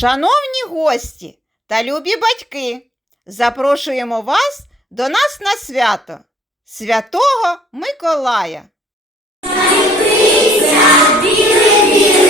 Шановні гості та любі батьки, запрошуємо вас до нас на свято, святого Миколая. білий!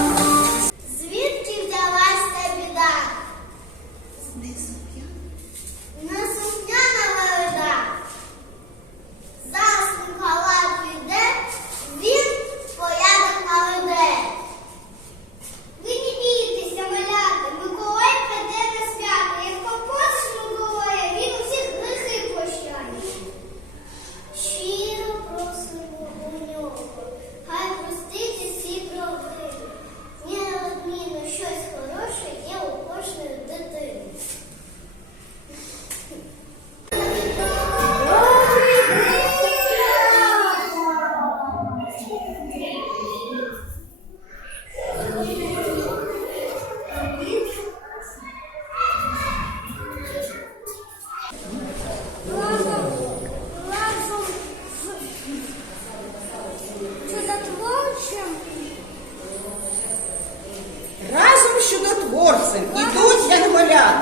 Корсунь, ідуть янголята.